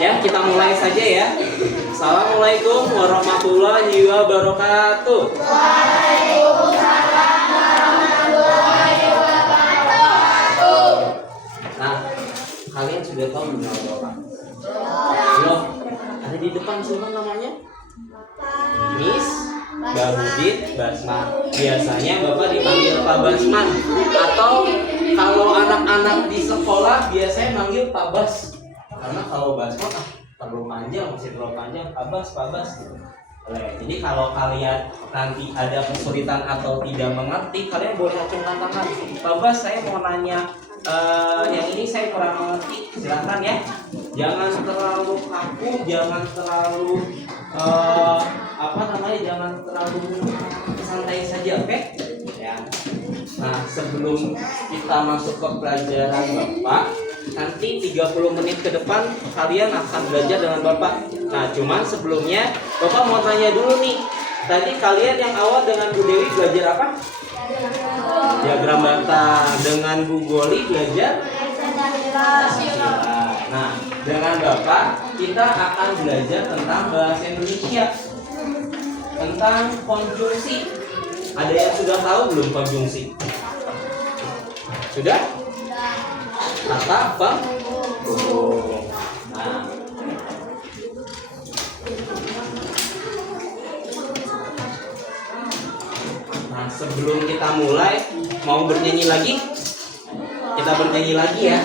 Ya, kita mulai saja ya. Assalamualaikum warahmatullahi wabarakatuh. Waalaikumsalam warahmatullahi wabarakatuh. Nah, kalian sudah tahu nama Bapak? Belum? Ada di depan semua namanya? Miss Babudit Basman. Biasanya Bapak dipanggil Pak Basman. Atau kalau anak-anak di sekolah biasanya manggil Pak Bas. Karena kalau Basman terlalu panjang, masih terlalu panjang, Pak Bas gitu. Jadi kalau kalian nanti ada kesulitan atau tidak mengerti, kalian boleh acungkan tangan. Pak Bas, saya mau nanya yang ini saya kurang mengerti, silakan ya. Jangan terlalu kaku, jangan terlalu jangan terlalu santai saja, oke? Ya. Nah, sebelum kita masuk ke pelajaran Bapak, nanti 30 menit ke depan kalian akan belajar dengan Bapak. Nah, cuman sebelumnya Bapak mau tanya dulu nih. Tadi kalian yang awal dengan Bu Dewi belajar apa? Diagram bata. Dengan Bu Goli belajar? Nah, dengan Bapak kita akan belajar tentang bahasa Indonesia, tentang konjungsi. Ada yang sudah tahu belum konjungsi? Sudah? Kata apa? Nah, sebelum kita mulai, mau bernyanyi lagi? Kita bernyanyi lagi ya.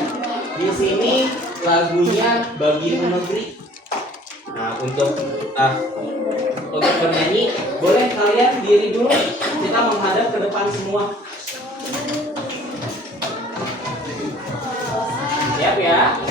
Di sini lagunya Bagimu Negeri. Nah, untuk bernyanyi, boleh kalian diri dulu. Kita menghadap ke depan semua. Siap ya?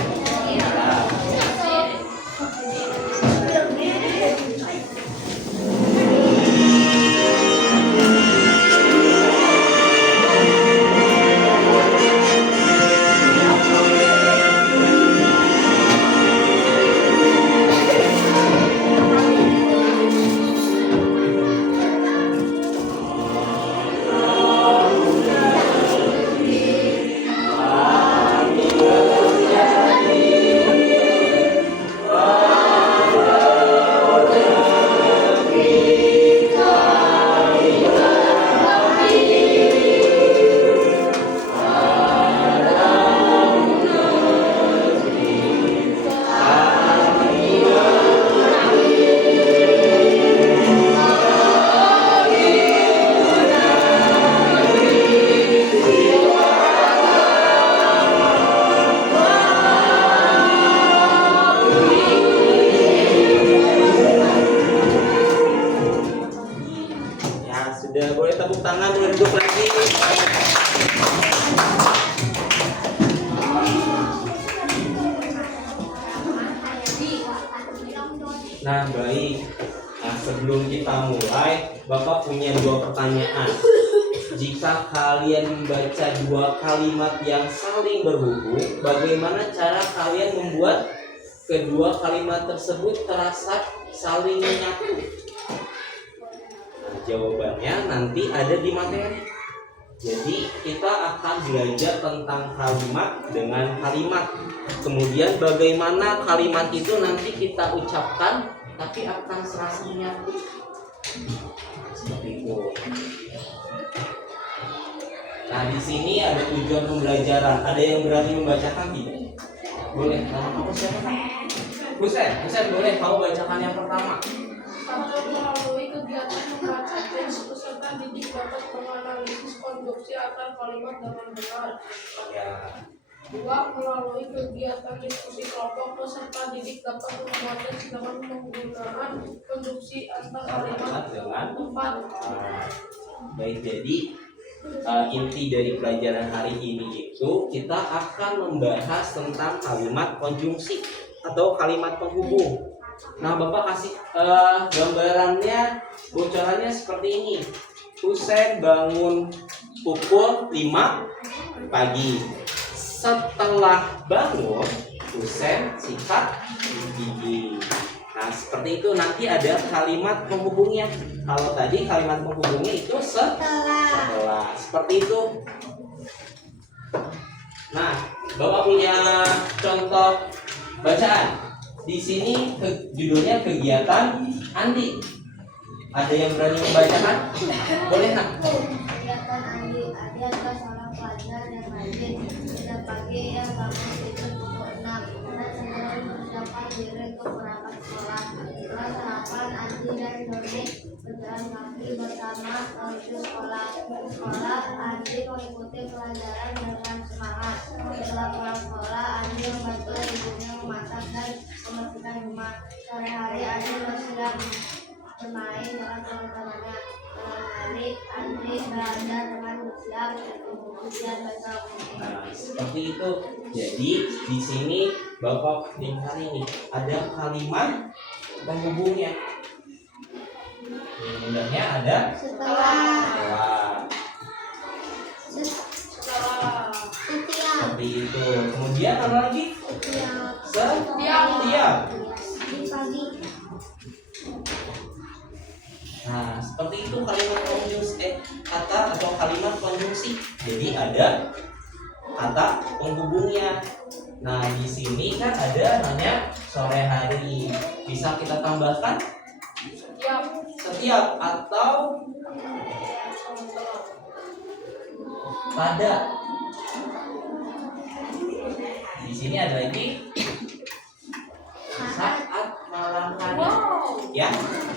Nah, baik. Nah, sebelum kita mulai, Bapak punya dua pertanyaan. Jika kalian membaca dua kalimat yang saling berhubung, bagaimana cara kalian membuat kedua kalimat tersebut terasa saling menyatu? Nah, jawabannya nanti ada di materi. Jadi kita akan belajar tentang kalimat dengan kalimat. Kemudian bagaimana kalimat itu nanti kita ucapkan tapi akan serasa menyatu. Seperti itu. Nah, di sini ada tujuan pembelajaran. Ada yang berani membacakan tidak? Boleh. Nama kamu siapa? Husen, boleh kamu bacakan yang pertama. Melalui kegiatan membaca teks, peserta didik dapat menganalisis konstruksi antar kalimat dengan benar. Ya. 2. Melalui kegiatan diskusi kelompok, peserta didik dapat membuat teks dengan menggunakan konstruksi antar kalimat dengan 4. Baik, jadi inti dari pelajaran hari ini itu kita akan membahas tentang kalimat konjungsi atau kalimat penghubung. Nah, Bapak kasih gambarannya, bocorannya seperti ini. Husen bangun pukul 5 pagi. Setelah bangun, Husen sikat gigi. Nah, seperti itu nanti ada kalimat penghubungnya. Kalau tadi kalimat penghubungnya itu setelah. Seperti itu. Nah, Bapak punya contoh bacaan. di sini judulnya kegiatan Andi. Ada yang berani membacakan? Boleh nak? Kegiatan Andi adalah seorang pelajar yang rajin. Setiap pagi ia bangun tidur pukul 6 dan segera mempersiapkan diri untuk berangkat sekolah. Setelah sarapan, Andi dan Doni berjalan kaki bersama menuju sekolah. Di sekolah, Andi mengikuti pelajaran dengan semangat. Setelah pulang sekolah, Andi membantu ibunya memasak dan membersihkan rumah. Sore hari, Andi bersiap bermain dengan teman-temannya. Malam hari, Andi belajar dengan bersiap untuk ujian besok. Nah, seperti itu. Jadi di sini Bapak lihat ini ada kalimat penghubungnya. Mudahnya ada Setelah Setelah setiap seperti itu. Kemudian apa lagi? setiap Setiap. di pagi. Nah, seperti itu kalimat konjungsi kata atau kalimat konjungsi. Jadi ada kata penghubungnya. Nah, di sini kan ada namanya sore hari. Bisa kita tambahkan setiap atau pada. Di sini ada lagi saat malam hari. Ya,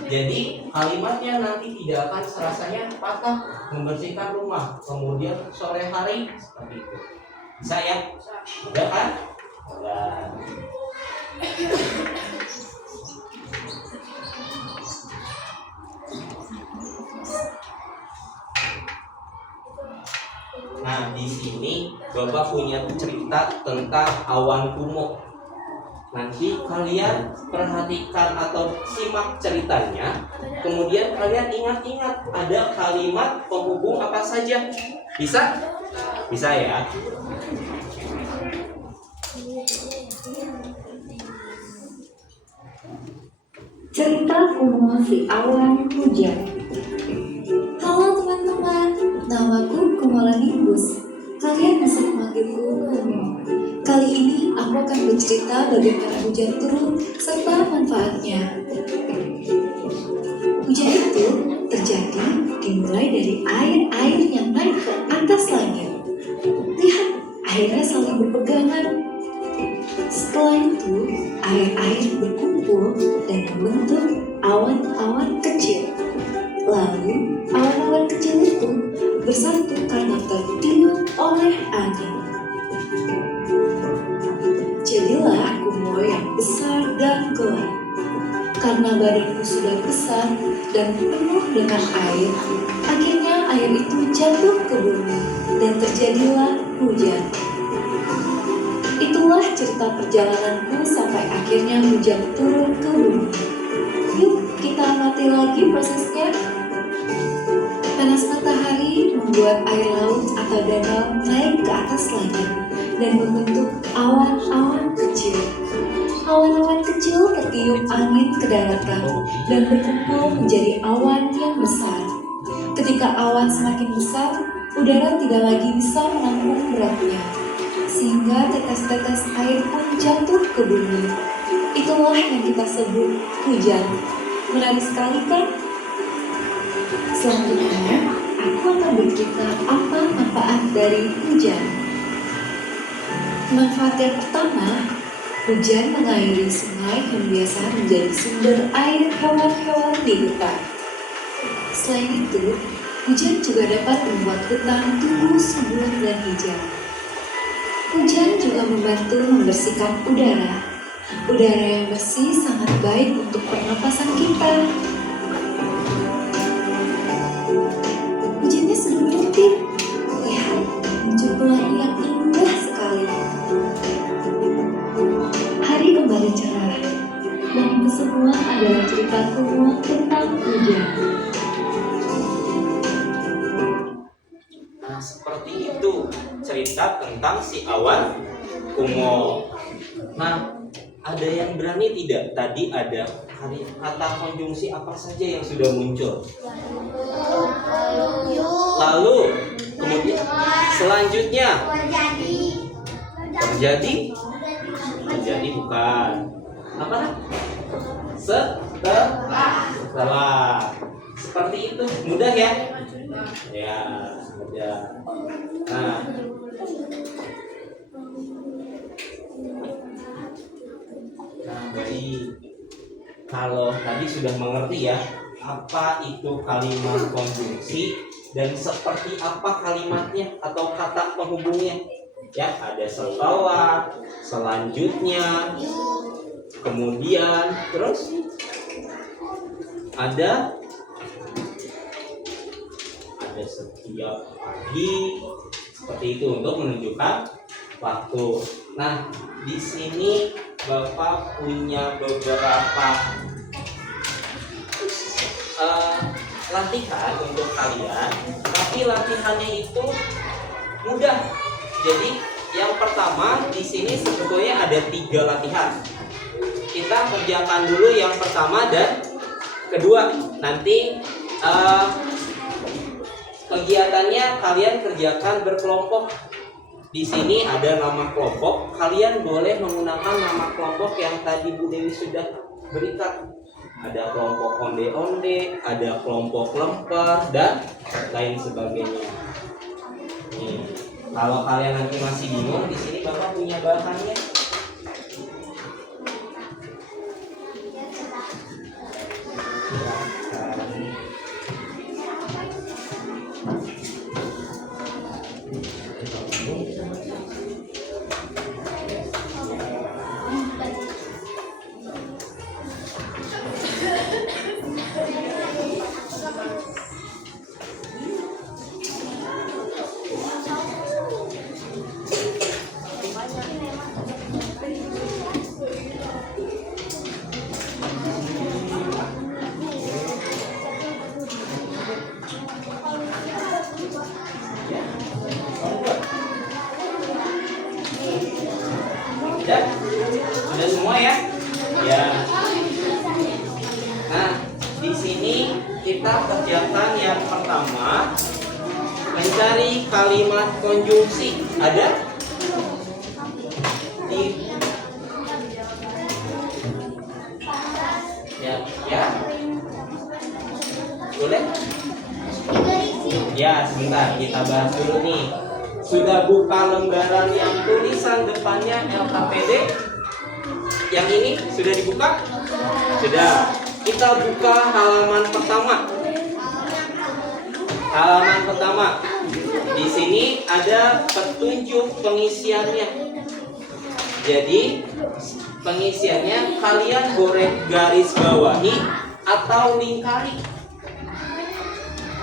jadi kalimatnya nanti tidak akan serasanya patah membersihkan rumah, kemudian sore hari seperti itu. Bisa ya? Udah kan? Udah. Nah, di sini Bapak punya cerita tentang awan kumuh. Nanti kalian perhatikan atau simak ceritanya. Kemudian kalian ingat-ingat ada kalimat penghubung apa saja. Bisa? Bisa ya? Cerita kuno si awan hujan. Halo teman-teman, namaku Kumulonimbus. Kalian bisa memanggilku Kumo. Kali ini aku akan bercerita bagaimana hujan turun serta manfaatnya. Hujan itu terjadi dimulai dari air-air yang naik ke atas langit. Lihat, airnya saling berpegangan. Setelah itu, air-air berkumpul dan membentuk awan-awan kecil. Lalu, awan-awan kecil itu bersatu karena tertiup oleh angin. Jadilah kumo yang besar dan gelap. Karena badanku sudah besar dan penuh dengan air, akhirnya air itu jatuh ke bumi dan terjadilah hujan. Itulah cerita perjalananku sampai akhirnya hujan turun ke bumi. Yuk kita amati lagi prosesnya. Panas matahari membuat air laut atau danau naik ke atas langit dan membentuk awan-awan kecil. Awan-awan kecil tertiup angin ke daratan dan berkumpul menjadi awan yang besar. Ketika awan semakin besar, udara tidak lagi bisa menampung beratnya, sehingga tetes-tetes air pun jatuh ke bumi. Itulah yang kita sebut hujan. Menarik sekali kan? Selanjutnya, aku akan bercerita apa manfaat dari hujan. Manfaat yang pertama, hujan mengairi sungai yang biasa menjadi sumber air hewan-hewan di hutan. Selain itu, hujan juga dapat membuat hutan tumbuh subur dan hijau. Hujan juga membantu membersihkan udara. Udara yang bersih sangat baik untuk pernapasan kita. Hujannya sudah berhenti. Lihat, muncul pelangi yang indah sekali. Hari kembali cerah. Dan itu semua adalah cerita kuno tentang hujan. Nah, seperti itu cerita tentang si awan kumo. Nah, ada yang berani tidak? Tadi ada kata konjungsi apa saja yang sudah muncul? Lalu, kemudian selanjutnya terjadi bukan. Apa nak? Setelah. Seperti itu. Mudah ya? Ya, mudah. Nah, baik. Kalau tadi sudah mengerti ya, apa itu kalimat konjungsi dan seperti apa kalimatnya atau kata penghubungnya. Ya, ada setelah, selanjutnya, kemudian, terus ada setiap pagi, seperti itu untuk menunjukkan waktu. Nah, di sini Bapak punya beberapa latihan untuk kalian, tapi latihannya itu mudah. Jadi yang pertama di sini sebetulnya ada 3 latihan. Kita kerjakan dulu yang pertama dan kedua. Nanti kegiatannya kalian kerjakan berkelompok. Di sini ada nama kelompok. Kalian boleh menggunakan nama kelompok yang tadi Bu Dewi sudah berikan. Ada kelompok onde-onde, ada kelompok lemper dan lain sebagainya. Nih, kalau kalian nanti masih bingung, di sini Bapak punya bahannya. Sudah semua ya? Ya. Nah, di sini kita kerjakan yang pertama, mencari kalimat konjungsi. Ada? Ya. Boleh? Ya, sebentar kita bahas dulu nih. Sudah buka lembaran yang tulisan depannya LKPD? Yang ini sudah dibuka? Sudah. Kita buka halaman pertama. Halaman pertama. Di sini ada petunjuk pengisiannya. Jadi pengisiannya kalian boleh garis bawahi atau lingkari.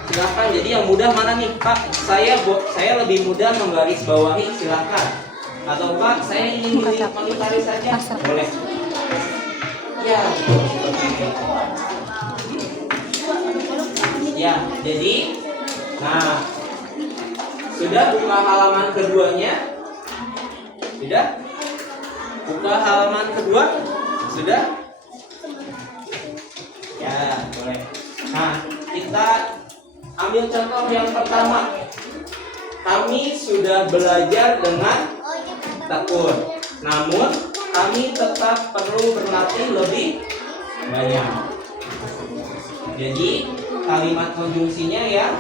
Silakan. Jadi yang mudah mana nih, Pak? Saya lebih mudah menggaris bawahi, silakan. Atau Pak, saya ingin melingkari saja, boleh. Ya. Ya, jadi, nah, sudah buka halaman keduanya? Sudah? Buka halaman kedua? Sudah? Ya, boleh. Nah, kita ambil contoh yang pertama. Kami sudah belajar dengan tekun, namun kami tetap perlu berlatih lebih banyak. Jadi kalimat konjungsinya ya.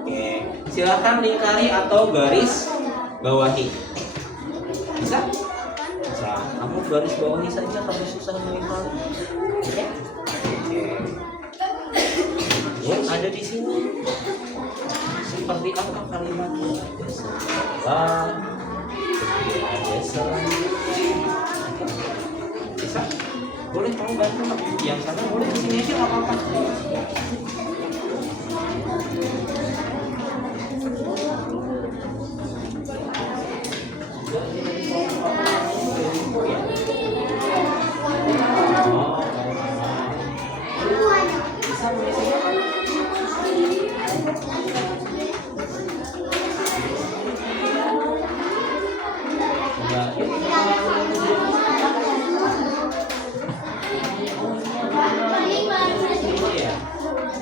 Oke, silakan lingkari atau garis bawahi. Bisa? Bisa. Kamu garis bawahi saja, kamu susah melingkari. Oke. Ada di sini. Seperti apa kalimatnya? Ada setelah, ada selanjutnya. Bisa? Boleh kamu bantu? Yang sana boleh, di sini aja nggak apa-apa.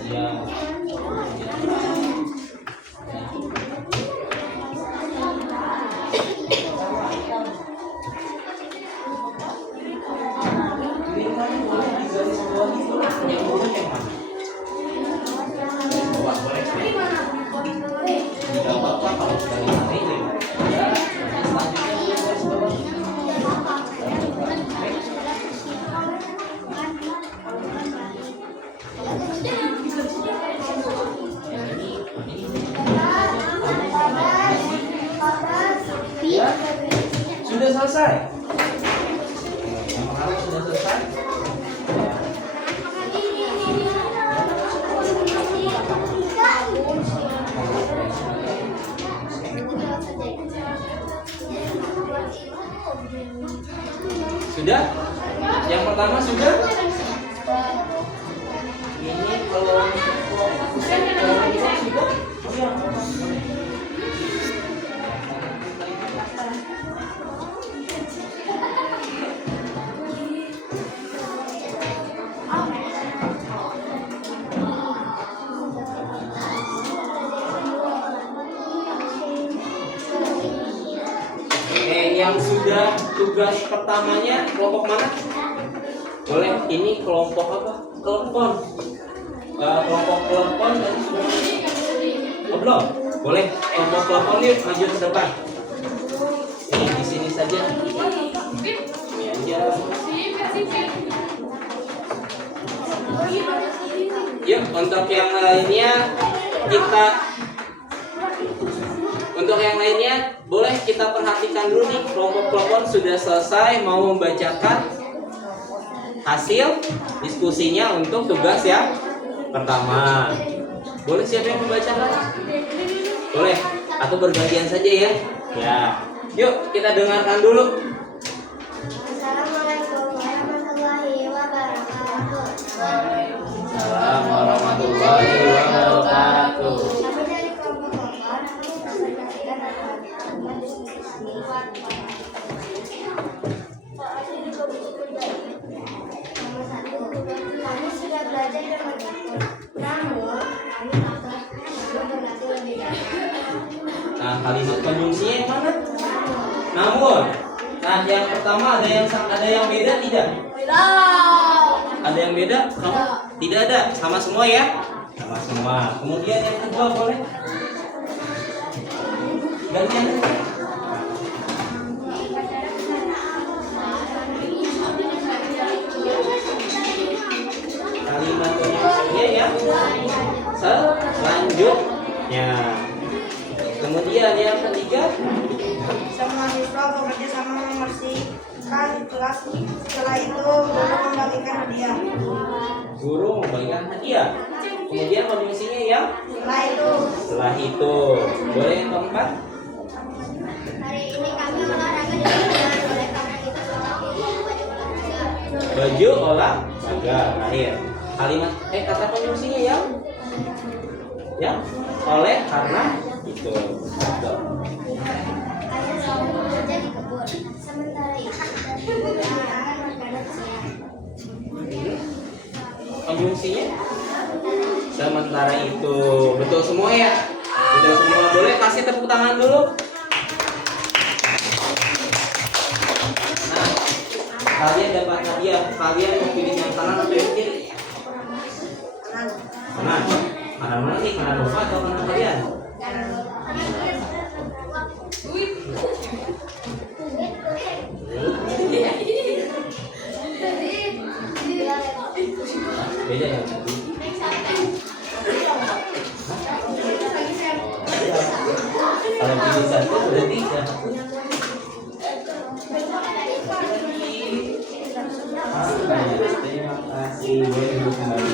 Ya. sudah selesai? Yang pertama sudah selesai? Sudah? Yang pertama sudah? Ini kalau sudah? Yang sudah tugas pertamanya kelompok mana? Boleh, ini kelompok apa? Kelepon. Kelompok kelepon tadi sudah. Oh, belum? Boleh, kelompok kelepon yuk maju ke depan. Ini di sini saja. Ini aja. Yuk, untuk yang lainnya kita boleh kita perhatikan dulu nih, kelompok kelompok sudah selesai mau membacakan hasil diskusinya untuk tugas yang pertama. Boleh siapa yang membacakan? Boleh, atau bergantian saja ya. Ya, yuk kita dengarkan dulu. Assalamualaikum warahmatullahi wabarakatuh. Assalamualaikum warahmatullahi wabarakatuh. Kami dari kelompok kelompok mempresentasikan tentang diskusi. Nomor 1, kami sudah belajar dengan betul. Namun, kami belum berlatih lebih dalam. Nah, kalimat konjungsinya yang mana? Namun. Nah, yang pertama ada yang beda tidak? Beda. Ada yang beda? Kamu? Tidak ada. Sama semua ya? Sama semua. Kemudian yang kedua boleh? Gantian. Kalimat konjungsinya ya. Selanjutnya. Kemudian yang ketiga. Semua siswa bekerja sama membersihkan kelas. Setelah itu guru membagikan hadiah. Guru membagikan hadiah. Kemudian konjungsinya yang setelah itu. Boleh yang keempat? Hari ini kami olahraga di luar, oleh karena itu Baju olahraga. Akhir. Kalimat kata konjungsinya yang oleh karena itu. ayah selalu bekerja di kebun. Sementara itu, ibu menyiapkan makanan siang. Konjungsinya sementara itu. Betul semua ya? Betul semua. Boleh kasih tepuk tangan dulu. Nah, kalian dapat hadiah. Kalian mau pilih yang kanan atau yang kiri? Kanan. Kanan mana nih? Kanan Bapak atau kanan kalian? Beda ya? Kalau pilih satu berarti ya. Terima kasih. Boleh duduk kembali.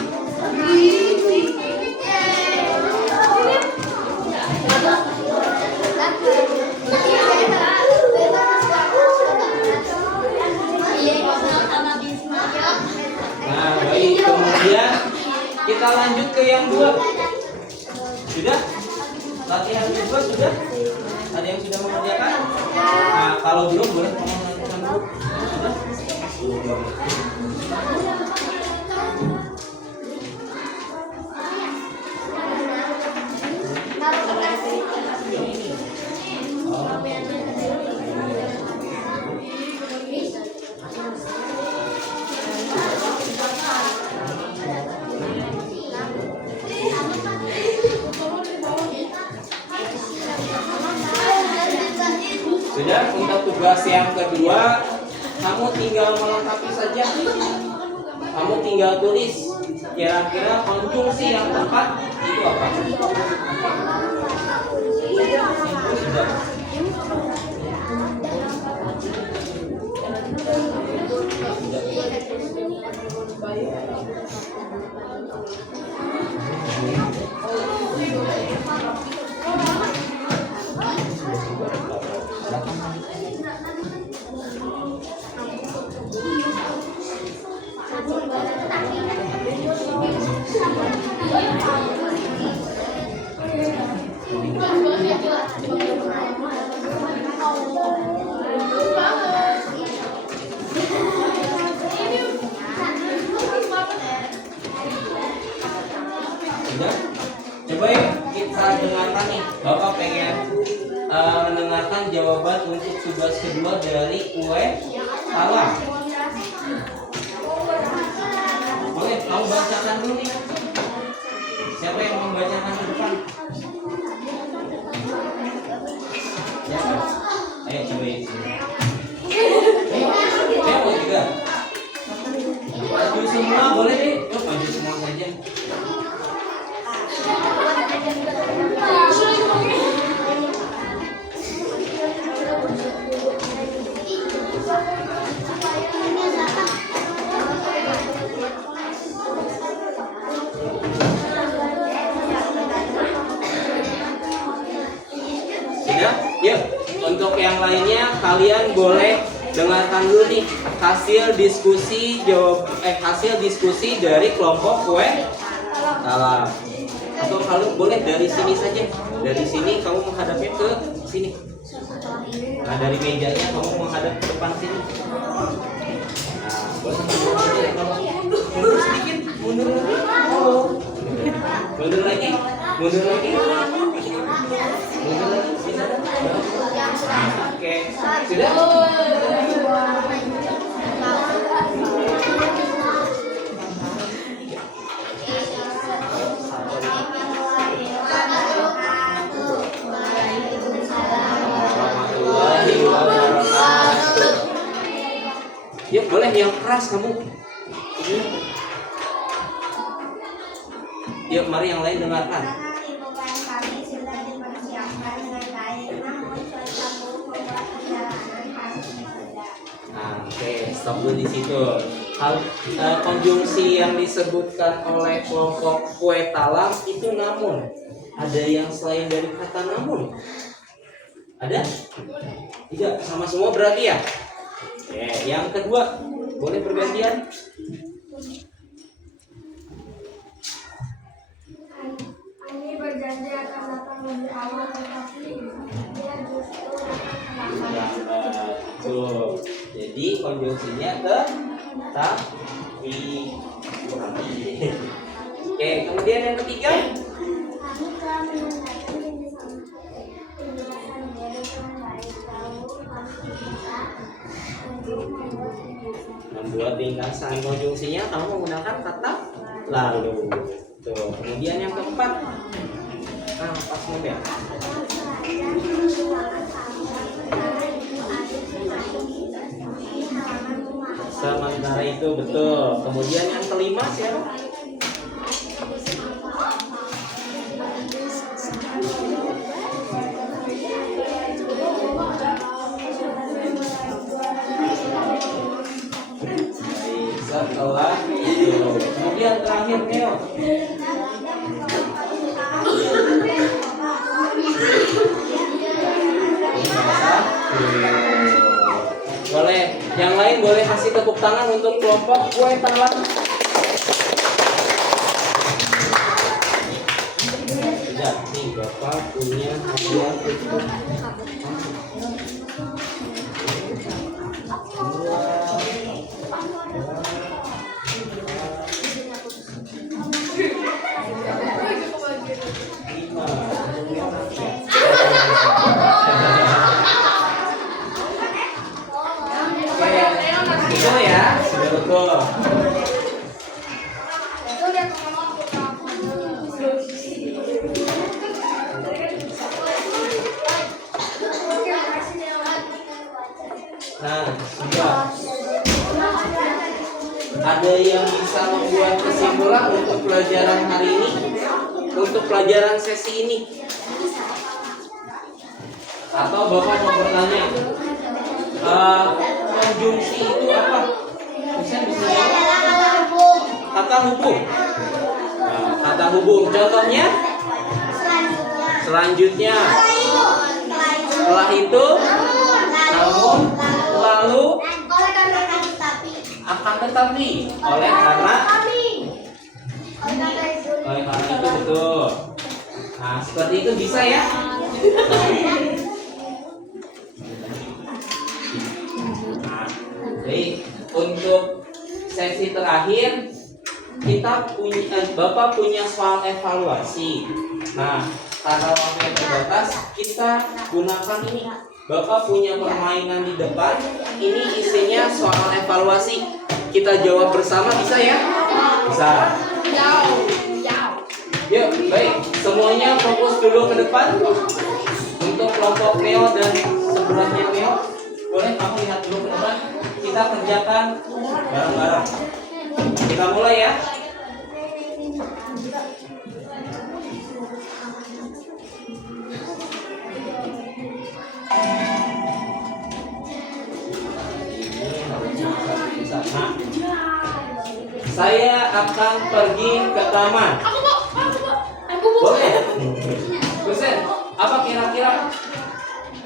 Nah, baik. Kemudian kita lanjut ke yang dua. Sudah? Latihan kedua sudah? Ada yang sudah mengerjakan? Nah, kalau belum boleh kamu mengerjakan dulu. Sudah? Sudah, untuk tugas yang kedua, kamu tinggal melengkapi saja. Kamu tinggal tulis kira-kira konjungsi yang tepat itu apa? Sudah. Sudah? Coba yuk kita dengarkan nih. Bapak pengen mendengarkan jawaban untuk tugas kedua dari kue talam. Boleh, kamu bacakan dulu nih. Siapa yang membacakan ke depan? Siapa? Ayo coba yuk. Mau juga? Maju semua boleh deh. Yuk maju semua saja. Sudah? Yuk, untuk yang lainnya kalian boleh dengarkan dulu nih hasil diskusi dari kelompok kue talam. Atau kalau boleh dari sini saja. Dari sini kamu menghadapnya ke sini. Nah, dari mejanya kamu menghadap ke depan sini. Nah, boleh mundur saja kalau mundur sedikit, mundur lagi. Oh. Mundur lagi. Mundur lagi. Mundur lagi. Bisa. Oke. Sudah? Yuk boleh yang keras kamu. Yuk mari yang lain dengarkan. Kami sudah dipersiapkan dengan baik, namun cuaca buruk membuat perjalanan kami tertunda. Nah, oke, stop dulu di situ. Konjungsi yang disebutkan oleh kelompok kue talam itu namun. Ada yang selain dari kata namun? Ada? Tidak, sama semua berarti ya? Oke, yang kedua, boleh bergantian? Ani berjanji akan datang lebih awal, tetapi dia justru akan terlambat. Tuh, jadi konjungsinya tapi. Oke, kemudian yang ketiga? Kami telah menanggapi penjelasan dari yang baik, lalu kami bisa untuk Membuat ringkasan konjungsinya kamu menggunakan kata lalu. Tuh, kemudian yang keempat. Nah, pas ya. Sementara itu betul. Kemudian yang kelima siapa? Setelah itu. Kemudian terakhir Neo. Boleh, yang lain boleh kasih tepuk tangan untuk kelompok kue talam. Tidak, nih Bapak punya hadiah untuk betul ya, sudah betul. Nah, sudah. Ada yang bisa membuat kesimpulan untuk pelajaran hari ini, untuk pelajaran sesi ini? Atau Bapak mau bertanya? Konjungsi itu apa? Bisa jawab? Kata hubung. Nah, kata hubung. Contohnya? Selanjutnya. Setelah itu. Namun. Lalu. Apa akan tetapi. Oleh karena itu betul. Nah, seperti itu bisa ya. Nah, baik, untuk sesi terakhir Bapak punya soal evaluasi. Nah, karena waktu yang terbatas, kita gunakan ini. Bapak punya permainan di depan. Ini isinya soal evaluasi. Kita jawab bersama, bisa ya? Bisa. Yuk, baik. Semuanya fokus dulu ke depan. Untuk kelompok Neo dan sebelahnya Neo, boleh kamu lihat dulu ke depan. Kita kerjakan bareng-bareng. Kita mulai ya. Nah, saya akan pergi ke taman. Boleh. Dosen, apa kira-kira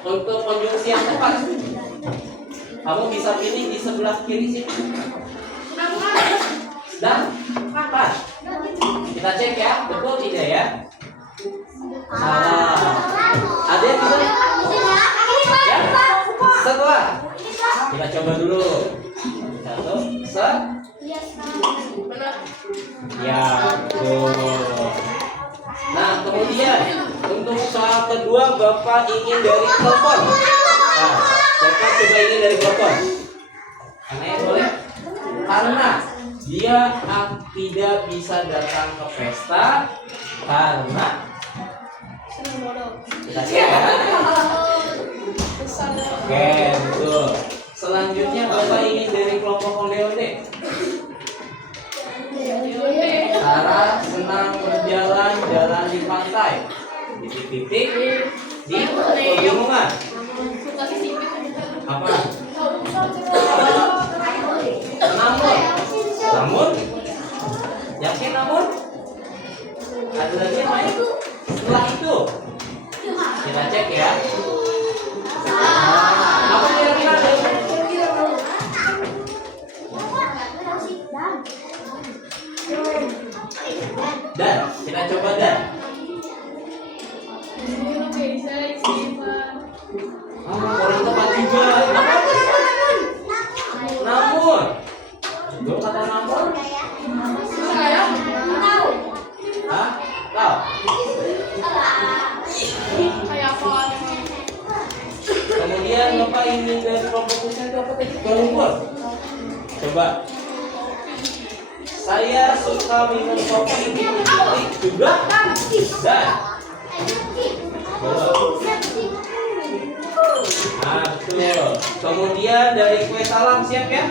untuk konjungsi yang tepat? Kamu bisa pilih di sebelah kiri sini. Dan kapan? Kita cek ya, betul tidak ya? Salah. Ada yang bisa? Ya? Setelah. Kita coba dulu. Satu, ya, betul. Nah, kemudian untuk soal kedua Bapak ingin dari telepon. Nah, Bapak coba ingin dari telepon. Karena ya boleh? Karena dia tidak bisa datang ke pesta karena kita cek ya. Oke, betul. Selanjutnya Bapak ingin dari kelompok onde-onde. Sarah senang berjalan-jalan di pantai. Titik-titik di pegunungan. Apa? Namun, yakin namun? Ada lagi yang lain? Setelah itu, kita cek ya. Apa kira-kira ada? Dan kita coba dan. Orang tepat juga. Namun, betul kata namun? Hah? Tahu? Kemudian Bapak ingin dari kelompok usia itu apa tadi? Kelompok. Coba. Saya suka minum kopi di titik juga. Dan. Nah, betul. Kemudian dari kue salam siap ya?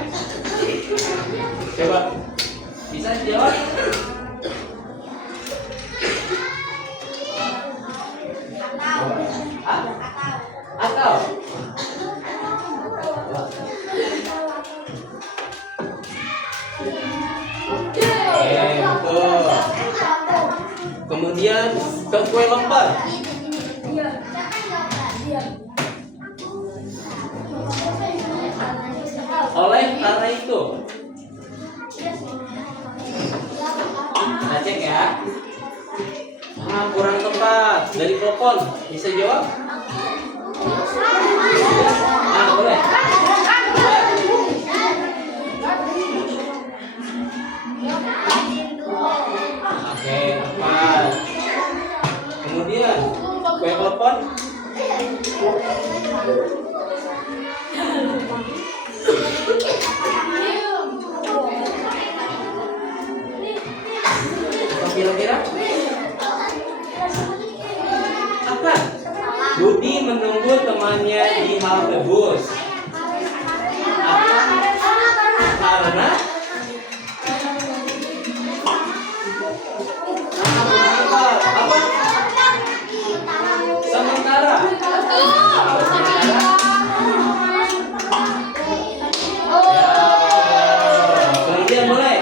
Coba. Bisa dijawab? Atau betul. Kemudian ke kue lembar. Oleh karena itu, kita cek ya. Nah, kurang tepat dari telepon. Bisa jawab? Nah, boleh. Oke, tepat. Kemudian kue telepon. Kira-kira apa? Budi menunggu temannya di halte bus. Apa? Karena apa? Sementara. Kemudian mulai.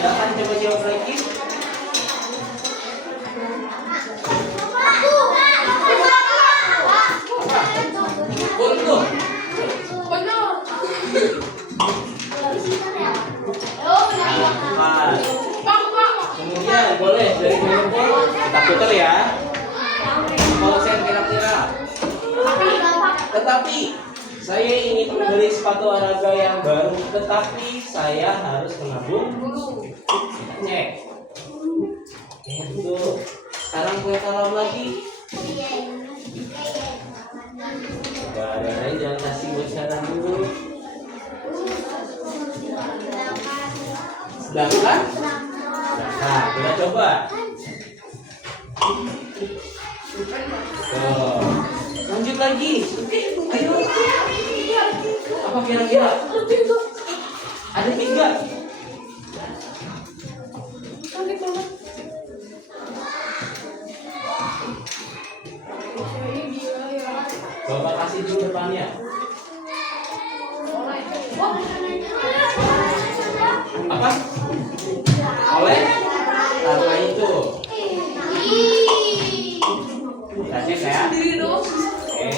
Silakan coba jawab lagi. Untuk Saya ingin membeli sepatu olahraga yang baru, tetapi saya harus menabung dulu. cek. Itu. Sekarang gue taruh lagi. Barang jangan kasih bocoran dulu. Sedangkan, nah kita coba. Tuh. Lanjut lagi. Ayo. Apa kira-kira? Ada 3. Kaget banget. Saya gila ya. Coba kasih dulu depannya. Apa? Oleh karena itu. Kasih ya. Sendiri dong. Oke.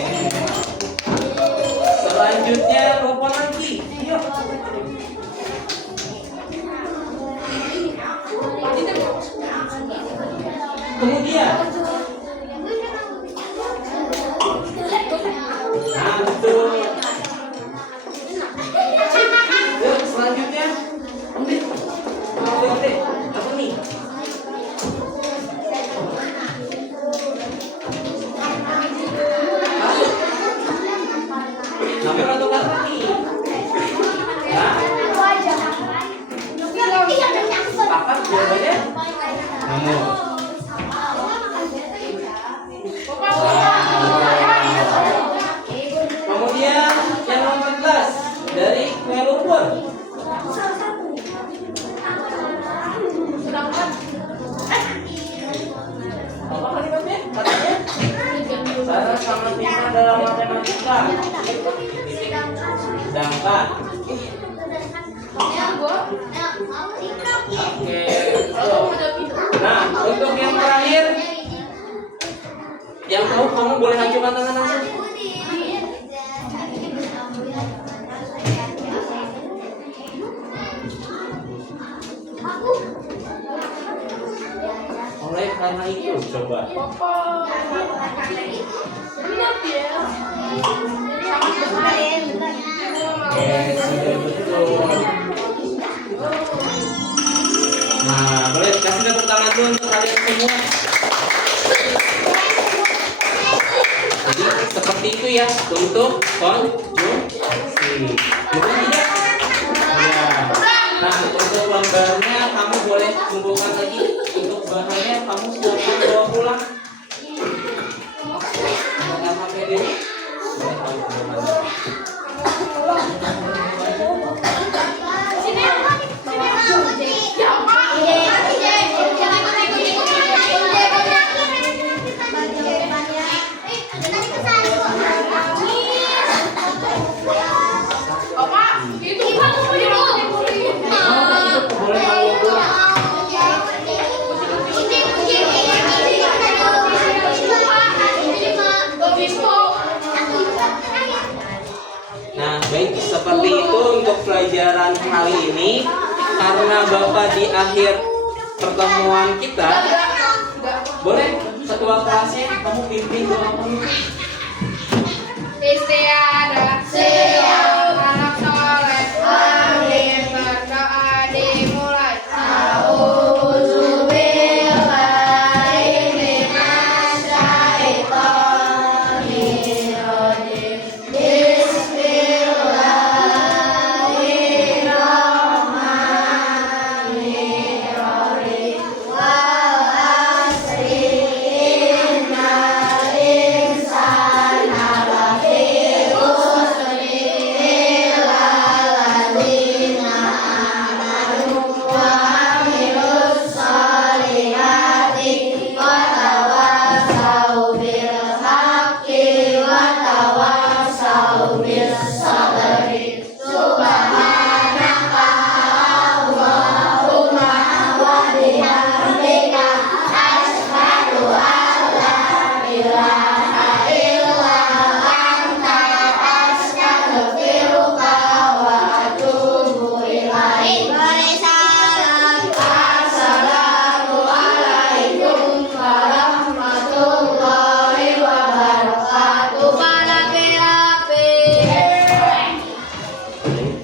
Selanjutnya telepon lagi. Yuk. Kemudian. Nah, betul. Yuk, selanjutnya. Ambil. Ambil. Apa nih? Sampai kartu kartu nih. Nah, sepakat jawabannya? Kamu. Kemudian yang nomor 14 dari Melupur. Sedangkan Apa kalimatnya? Katanya? Saya sangat pintar dalam matematika. Sedangkan. gua Oke. Nah, untuk yang terakhir, yang tahu kamu boleh ajukan tangan langsung. Oleh karena itu, coba. Papa ingat ya. Sangat benar. Oke, sudah betul. Nah, boleh kasih tepuk tangan dulu untuk kalian semua. Jadi seperti itu ya untuk konjungsi. Bukan tidak? Ya. Nah, untuk lembarnya kamu boleh kumpulkan lagi. Untuk bahannya kamu silakan bawa pulang. Dengan HP dulu. Boleh kamu kumpulkan. Nah, baik seperti itu untuk pelajaran kali ini. Karena Bapak di akhir pertemuan kita, boleh ketua kelasnya kamu pimpin doa pemimpin. Istiadat anak soleh, amin, berdoa dimulai.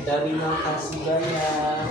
Terima kasih banyak.